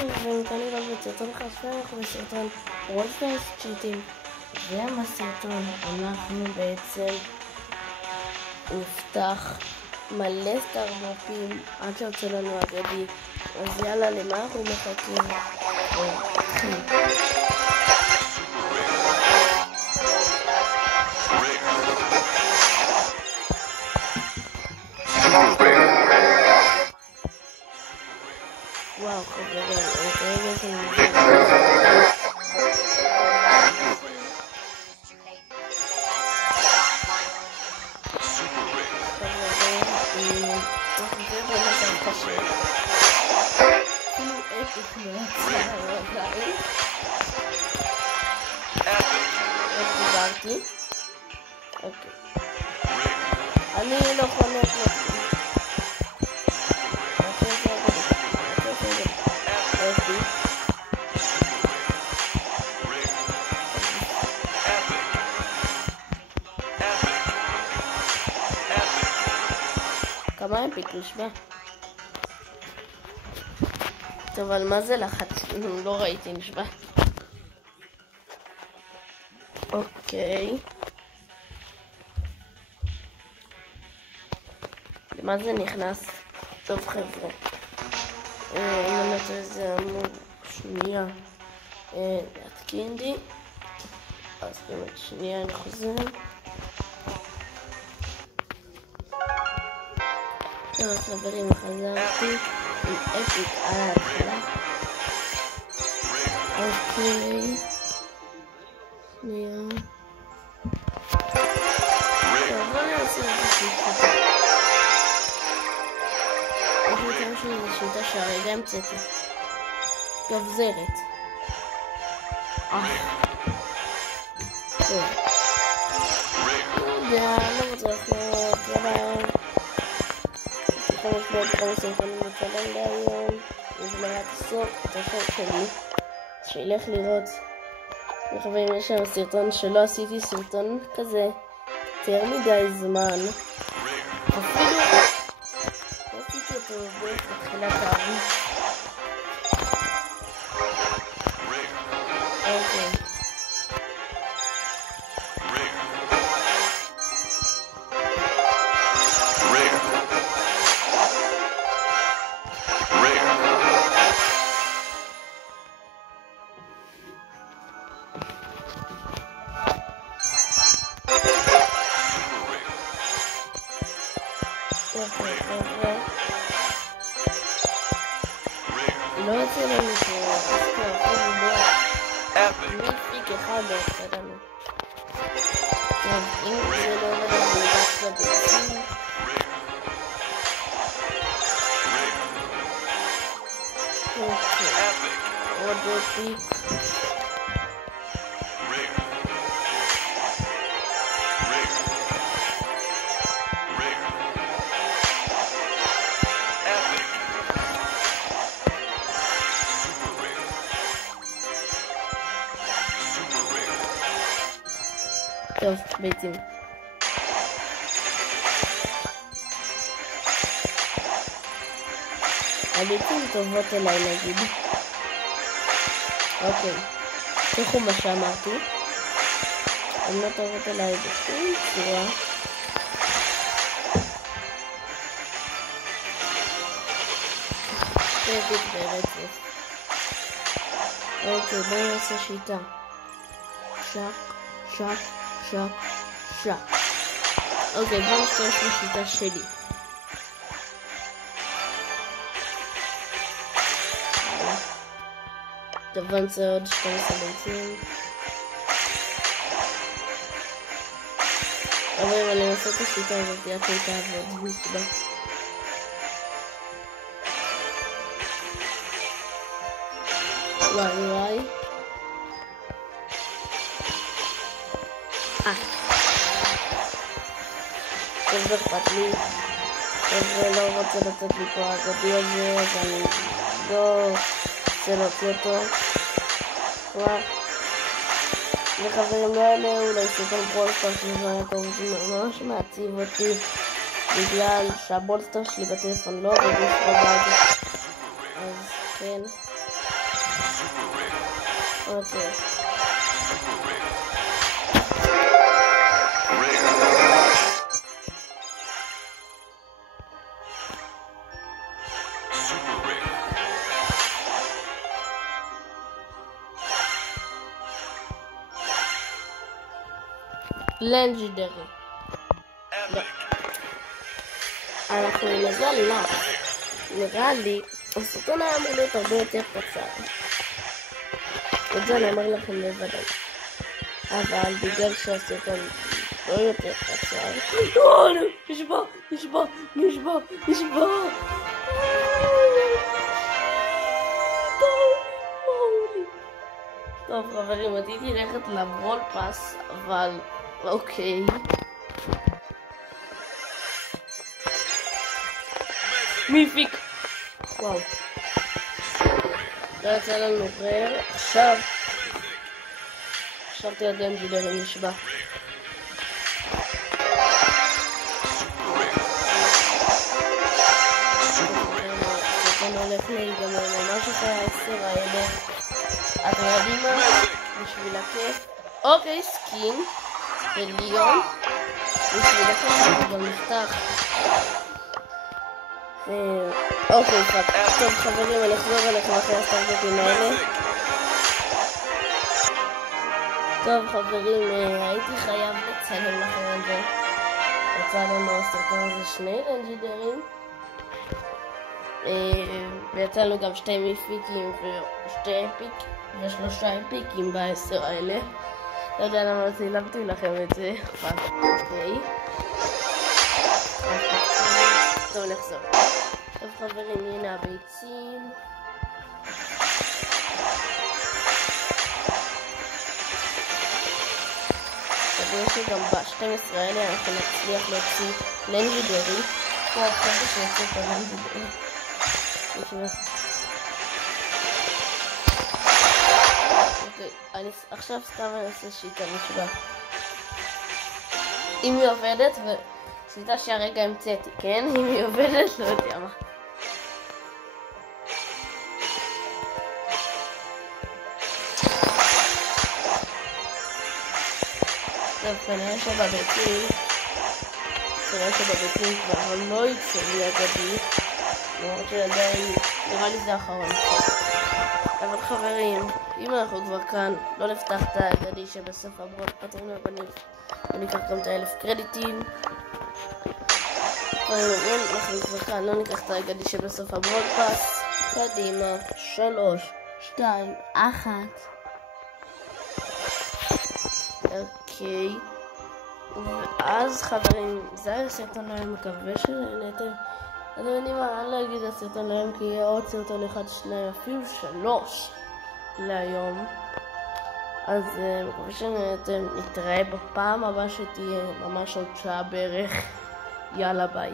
ומכאן לראות בסרטון חשפה, אנחנו בסרטון וולפרס צ'יטים. ומה סרטון? אנחנו בעצם נפתח מלא סטארט-אפים עד שיוצא לנו אגדי. אז יאללה, למה אנחנו מחכים? וואו חברים, רגע אני לא חונק כמה אפיק נשמע? טוב, אבל מה זה לחץ? לא ראיתי נשמע. אוקיי. למה זה נכנס? טוב חבר'ה. אם נתן איזה עמוד שנייה להתקין לי. אז באמת שנייה אני חוזר. טוב חברים, חזרתי עם אפיק על ההתחלה. אוקיי. שנייה. טוב, בוא נעשה את זה שיטה. יש לי כמה שלי שיטה שהרגע המצאתי. גבזרת. טוב. לא רוצה לחנות, ביי. 500 סרטונים מצלם להיום, ובמהלך הסוף, את החוק שלי, שילך לראות. וחברים, יש שם סרטון שלא עשיתי סרטון כזה יותר מדי זמן. אפילו לא עשיתי אותו בתחילת הערוץ. אוקיי. לא יוצא לנו פה, מפיק אחד לא יוצא לנו. טוב, אם זה לא עובד, אני ניגש לביצים. אוקיי, עוד אפיק. טוב, ביצים. הביצים טובות אליי נגיד. אוקיי. תראו מה שאמרתי. הן לא טובות אליי בשום צורה. תביט ברצף. אוקיי, בואו נעשה שיטה. שק, שק. שק. אוקיי, בוא נשתמש בשיטה שלי. טוב, בוא נצא עוד 12 ביצים. אבל אני אעשה את השיטה הזאת, עד שהיא תעבוד. נקבע. וואי. זה אכפת לי, ולא רוצה לתת לי פה אגדי הזה, אז אני לא רוצה להוציא אותו. וחברים לא אלה, אולי סרטון בולסטר שזה ממש מעציב אותי, בגלל שהבולסטר שלי בטלפון לא עובד בבד. אז כן, אוקיי. לג'נדרי. לא. אנחנו נזל לא. נראה לי, הסרטון היה אמור להיות הרבה יותר קצר. את זה אני אומר לכם לבד. אבל בגלל שהסרטון לא יותר קצר. נשבע. טוב חברים, רציתי ללכת לברול פאס, אבל אוקיי. מיפיק. וואו. לא יצא לנו רר. עכשיו תהיה לג'נדרי נשבע. הסרטון הולך להיגמר ממש אחרי 10 האלה. אתם יודעים מה? בשביל הכיף. אוקיי, סקין וליון. בשביל הכיף אנחנו גם נפתח. אוקיי, פאק. טוב חברים, אני אחזור אליכם אחרי הסטארטאפים האלה. טוב חברים, הייתי חייב לצלם לכם את זה. יצא לנו הסרטון הזה 2 לג'נדרים. ויצא לנו גם 2 מיפיקים ו2 אפיק ו3 אפיקים ב10 האלה. לא יודע למה לא צילמתי לכם את זה, אבל אוקיי. טוב, נחזור. טוב חברים, הנה הביצים. אני חושב שגם ב12 האלה אנחנו נצליח להוציא לג'נדרי. פה חושב שיוצא את הלג'נדרי. אוקיי, אני עכשיו סתם אנסה שיטה נשבע. אם היא עובדת, ושיטה שהרגע המצאתי, כן? אם היא עובדת, לא יודע מה. טוב, כנראה שבביתים כבר לא יצא לי אגדי. למרות שעדיין, נראה לי זה האחרון. אבל חברים, אם אנחנו כבר כאן, לא נפתח את האגדי שבסוף הברול פתרנו וניקח גם את 1000 קרדיטים. אנחנו כבר כאן, לא ניקח את האגדי שבסוף הברול פאס. קדימה, 3, 2, 1. אוקיי. ואז חברים, זה היה סרטון היום, מקווה שנהנתם. אתם יודעים מה, אני לא אגיד הסרטון היום כי יהיה עוד סרטון 1, 2, אפילו 3 להיום. אז מקווה שנהנתם, נתראה בפעם הבאה שתהיה ממש עוד שעה בערך. יאללה ביי.